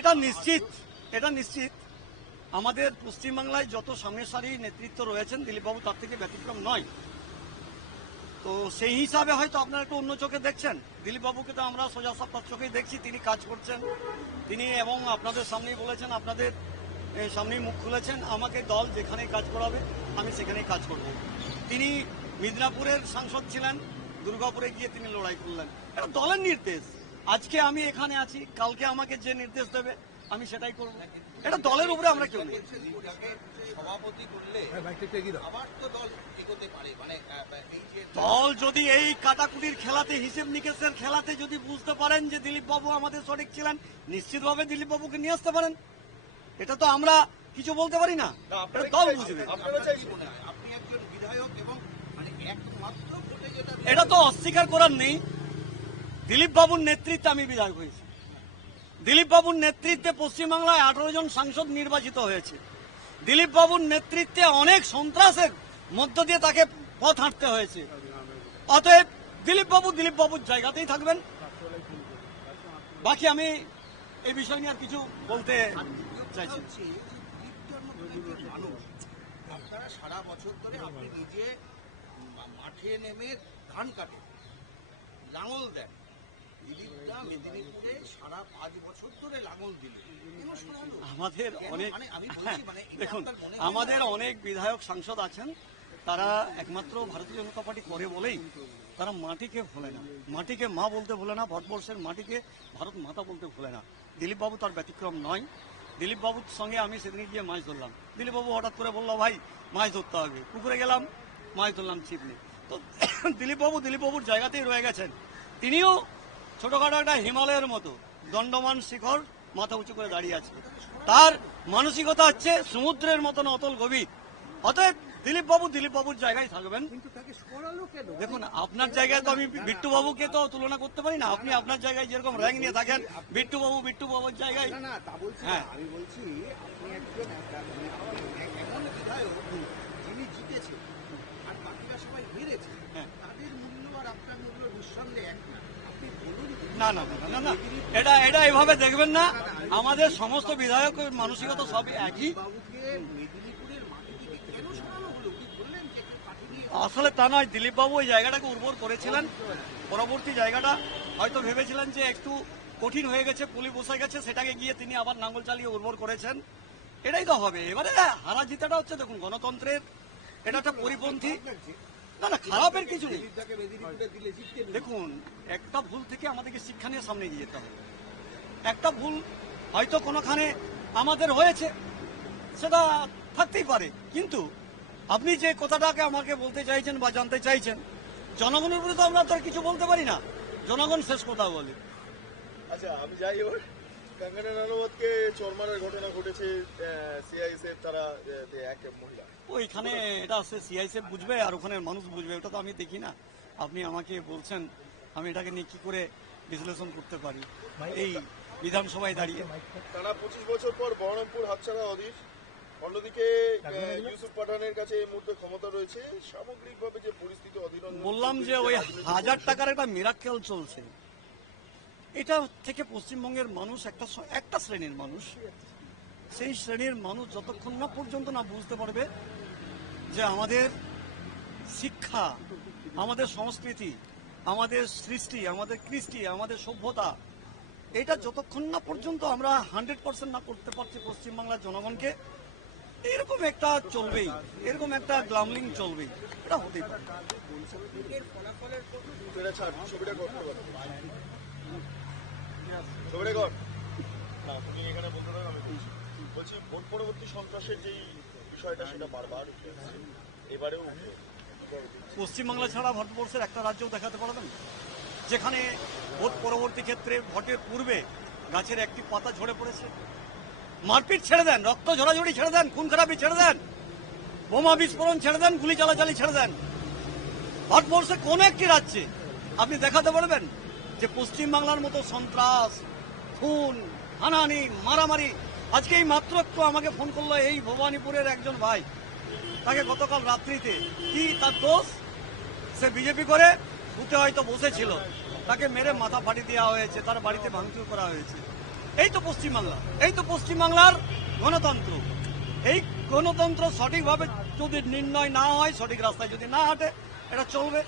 এটা নিশ্চিত আমাদের পশ্চিমবাংলায় যত সামনের সারি নেতৃত্ব রয়েছেন দিলীপবাবু তার থেকে ব্যতিক্রম নয়। তো সেই হিসাবে হয়তো আপনারা একটু অন্য চোখে দেখছেন। দিলীপবাবুকে তো আমরা সোজা সাপটার চোখেই দেখছি, তিনি কাজ করছেন। তিনি এবং আপনাদের সামনেই বলেছেন, আপনাদের সামনেই মুখ খুলেছেন, আমাকে দল যেখানে কাজ করাবে আমি সেখানেই কাজ করব। তিনি মিদনাপুরের সাংসদ ছিলেন, দুর্গাপুরে গিয়ে তিনি লড়াই করলেন। এটা দলের নির্দেশ। আজকে আমি এখানে আছি, কালকে আমাকে যে নির্দেশ দেবে আমি সেটাই করব। এটা দলের উপরে আমরা কেউ নেই। দল যদি এই কাটাকুটির খেলাতে, হিসেব নিকেশের খেলাতে যদি বুঝতে পারেন যে দিলীপবাবু আমাদের সঠিক ছিলেন, নিশ্চিতভাবে দিলীপবাবুকে নিয়ে আসতে পারেন। এটা তো আমরা কিছু বলতে পারি না, দল বুঝবে। এটা তো অস্বীকার করার নেই। দিলীপবাবুর নেতৃত্বে আমি বিধায়ক হয়েছি। দিলীপবাবুর নেতৃত্বে পশ্চিমবাংলায় 18 জন সাংসদ নির্বাচিত হয়েছে। দিলীপবাবুর নেতৃত্বে অনেক সন্ত্রাসের মধ্য দিয়ে তাকে পথ হাঁটতে হয়েছে। অতএব দিলীপবাবুর জায়গাতেই থাকবেন। বাকি আমি এই বিষয় নিয়ে আর কিছু বলতে চাইছি। আপনারা সারা বছর ধরে আপনি নিজে মাঠে নেমে ধান কাটেন, লাঙল দেন। দিলীপদা মেদিনীপুরে সারা 5 বছর ধরে লাঙল দিলেন। আমাদের অনেক দেখুন, আমাদের অনেক বিধায়ক সাংসদ আছেন, তারা একমাত্র ভারতীয় জনতা পার্টি করে বলেই তারা মাটিকে ভোলে না, মাটিকে মা বলতে ভোলে না, ভারতবর্ষের মাটিকে ভারত মাতা বলতে ভোলে না। দিলীপবাবু তার ব্যতিক্রম নয়। দিলীপবাবুর সঙ্গে আমি সেদিন গিয়ে মাছ ধরলাম। দিলীপবাবু হঠাৎ করে বললো, ভাই মাছ ধরতে হবে। পুকুরে গেলাম, মাছ ধরলাম ছিপ নিয়ে। তো দিলীপবাবুর জায়গাতেই রয়ে গেছেন। তিনিও ছোটখাটো একটা হিমালয়ের মতো দণ্ডমান শিখর, মাথা উঁচু করে দাঁড়িয়ে আছে। তার মানসিকতা হচ্ছে সমুদ্রের মতন অতল গভীর। অতএব দিলীপবাবুর জায়গায় থাকবেন। দেখুন, আপনার জায়গায় তো আমি বিট্টুবাবুকে তো তুলনা করতে পারি না। আপনি আপনার জায়গায় যেরকম র্যাঙ্ক নিয়ে থাকেন, বিট্টুবাবুর জায়গায়। হ্যাঁ, আমি বলছি আপনি একজন এমন বিধায়ক যিনি জিতেছে আর বাকিরা সবাই হেরেছে, তাদের মূল্য আর আপনার মূল্য নিঃসন্দেহে এক না। আপনি বলুন না, এটা এভাবে দেখবেন না। আমাদের সমস্ত বিধায়কের মানসিকতা সব একই। আসলে তা নয়, দিলীপবাবু ওই জায়গাটাকে উর্বর করেছিলেন। পরবর্তী জায়গাটা হয়তো ভেবেছিলেন যে একটু কঠিন হয়ে গেছে, পুলি বসে গেছে, সেটাকে গিয়ে তিনি আবার নাঙ্গল চালিয়ে উর্বর করেছেন। এটাই তো হবে। এবারে হারা জিতাটা হচ্ছে, দেখুন, গণতন্ত্রের এটা একটা পরিপন্থী। না, খারাপের কিছু নেই। দেখুন, একটা ভুল থেকে আমাদেরকে শিক্ষা নিয়ে সামনে এগিয়ে যেতে হবে। একটা ভুল হয়তো কোনোখানে আমাদের হয়েছে, সেটা থাকতেই পারে, কিন্তু আপনি যে কথাটাকে আমাকে বলতে চাইছেন বা জানতে চাইছেন, জনগণের উপরে তো আমরা তার কিছু বলতে পারি না। জনগণ শেষ কথা বলে। আচ্ছা, আমি যাই হোক, কঙ্গনা রানাওয়াতকে চোর মারার ঘটনা ঘটেছে, সিআইএসএফ তারা এক মহিলা, ওইখানে এটা আছে সিআইএসএফ বুঝবে আর ওখানে মানুষ বুঝবে, ওটা তো আমি দেখি না। আপনি আমাকে বলছেন, আমি এটাকে নিয়ে কি করে বিশ্লেষণ করতে পারি এই বিধানসভায় দাঁড়িয়ে? টানা 25 বছর পর বহরমপুর হাতছাড়া অধীর। অন্যদিকে ইউসুফ পাঠানের কাছে এই মুহূর্তে ক্ষমতা রয়েছে। সামগ্রিকভাবে যে পরিস্থিতি অধীর, বললাম যে ওই 1000 টাকার একটা মিরাক্কেল চলছে। এটা থেকে পশ্চিমবঙ্গের মানুষ একটা শ্রেণীর মানুষ, সেই শ্রেণীর মানুষ যতক্ষণ না পর্যন্ত না বুঝতে পারবে যে আমাদের শিক্ষা, আমাদের সংস্কৃতি, আমাদের সৃষ্টি, আমাদের কৃষ্টি, আমাদের সভ্যতা, এটা যতক্ষণ না পর্যন্ত আমরা 100% না করতে পারছি পশ্চিমবাংলার জনগণকে, এরকম একটা চলবেই, এরকম একটা গ্লামলিং চলবেই। এটা হতেই পারে। এখানে বলতে পারেন, আমি বলছি ভোট পরবর্তী সন্ত্রাসের যেই বিষয়টা, সেটা বারবার এবারেও পশ্চিমবাংলা ছাড়া ভারতবর্ষের একটা রাজ্যও দেখাতে পারবেন যেখানে ভোট পরবর্তী ক্ষেত্রে ভোটের পূর্বে গাছের একটি পাতা ঝরে পড়েছে। মারপিট ছেড়ে দেন, রক্ত ঝরাঝরি ছেড়ে দেন, খুন খারাপি ছেড়ে দেন, বোমা বিস্ফোরণ ছেড়ে দেন, গুলি চালাচালি ছেড়ে দেন। ভারতবর্ষে কোন একটি রাজ্যে আপনি দেখাতে পারবেন যে পশ্চিমবাংলার মতো সন্ত্রাস, খুন, হানাহানি, মারামারি? আজকে এই মাত্র একটু আমাকে ফোন করলো এই ভবানীপুরের একজন ভাই, তাকে গতকাল রাত্রিতে, কি তার দোষ? সে বিজেপি করে বুথে হয়তো বসেছিল, তাকে মেরে মাথা ফাটিয়ে দেওয়া হয়েছে, তার বাড়িতে ভাঙচুর করা হয়েছে। এই তো পশ্চিমবাংলা, এই তো পশ্চিমবাংলার গণতন্ত্র। এই গণতন্ত্র সঠিকভাবে যদি নির্ণয় না হয়, সঠিক রাস্তায় যদি না হাঁটে, এটা চলবে।